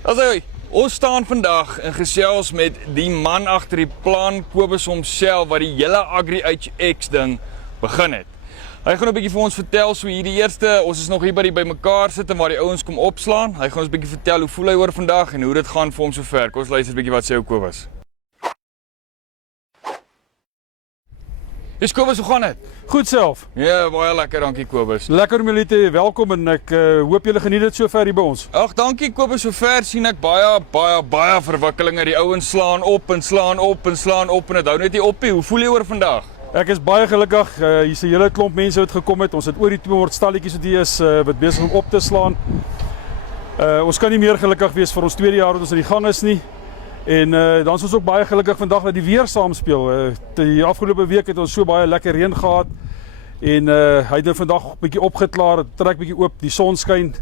Also, ons staan vandag in gesels met die man agter die plan, Kobus homself, wat die hele Agri-HX ding begin het. Hy gaan 'n bietjie vir ons vertel, so hierdie eerste, ons is nog hier by mekaar sit en waar die ouens kom opslaan. Hy gaan ons bietjie vertel hoe voel hy oor vandag en hoe dit gaan vir hom sover. Kom ons luister 'n bietjie wat sê ou Kobus. Dis Kobus, hoe gaan dit? Goed self. Ja, baie lekker, dankie Kobus. Lekker om julle te welkom en ek hoop julle geniet dit sover hier by ons. Ag, dankie Kobus, sover sien ek baie verwikkelinge. Die ouens slaan op en slaan op en slaan op en dit hou net nie op nie. Hoe voel jy oor vandag? Ek is baie gelukkig. Hier's 'n hele klomp mense wat gekom het. Ons het oor die 200 stalletjies wat hier is wat besig om op te slaan. Ons kan nie meer gelukkig wees vir ons tweede jaar wat ons in die gang is nie. En dan is ons ook baie gelukkig vandag dat die weer saamspeel. Die afgelope week het ons so baie lekker reën gehad. En hy het nou vandag 'n bietjie opgeklaar, het trek bietjie oop, die son skyn.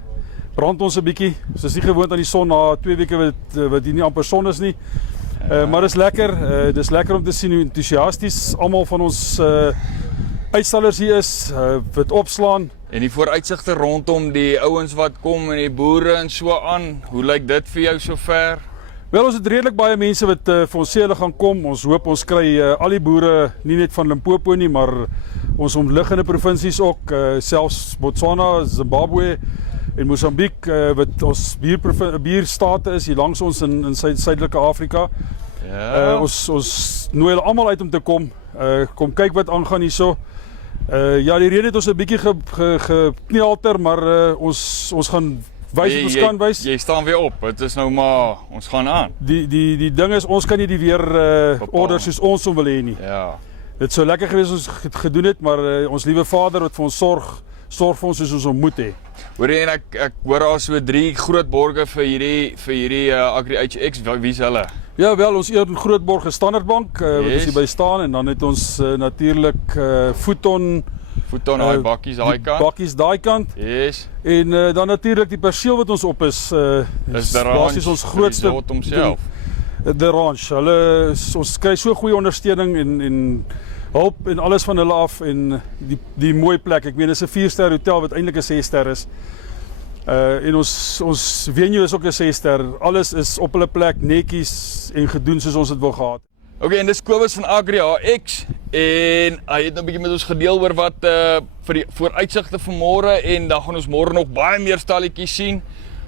Brand ons 'n bietjie. Ons is nie gewoond aan die son na 2 weke wat hier nie amper son is nie. Maar dis lekker. Dis lekker om te sien hoe entoesiasties almal van ons uitstallers hier is, wat opslaan. En die vooruitsigte rondom die ouens wat kom en die boere en so aan. Hoe lyk dit vir jou sover? Wel, ons het redelik baie mense wat vir ons sê hulle gaan kom. Ons hoop ons kry al die boere, nie net van Limpopo nie, maar ons omliggende provinsies ook, selfs Botswana, Zimbabwe en Mosambiek, wat ons buurstate is hier langs ons in Suidelike Afrika. Ja. Ons nooi hulle almal uit om te kom. Kom kyk wat aangaan hierso. Ja, die reën het ons 'n bietjie geknielter, maar ons gaan wys wat ons kan wys. Jy staan weer op. Dit is nou maar, ons gaan aan. Die ding is, ons kan nie die weer orders soos ons hom wil hê nie. Ja. Dit sou lekker gewees as ons gedoen het, maar ons liewe Vader wat vir ons sorg vir ons soos ons hom moet hê. Hoor jy, en ek hoor daar so 3 groot borge vir hierdie Agri-HX. Wie's hulle? Ja, wel, ons een Grootborg is Standard Bank, wat ons hier by staan, en dan het ons natuurlik Futon, daai bakkies daai kant. Bakkies daai kant. Yes. En dan natuurlik die perseel wat ons op is basies ons grootste homself. The Ranch. Ons kry so goeie ondersteuning en hulp en alles van hulle af, en die mooi plek. Ek meen, dis 'n 4-ster hotel wat eintlik 'n 6-ster is. En ons venue is ook 'n 6-ster. Alles is op hulle plek, netjies en gedoen soos ons dit wil gehad. Okay, en dis Kobus van Agri-HX en hy het nou 'n bietjie met ons gedeel oor wat vir die vooruitsigte vir môre, en dan gaan ons môre nog baie meer stalletjies sien.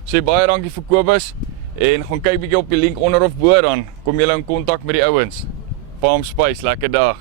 Sê baie dankie vir Kobus en gaan kyk bietjie op die link onder of bo, dan kom julle in kontak met die ouens. Palm Spice, lekker dag.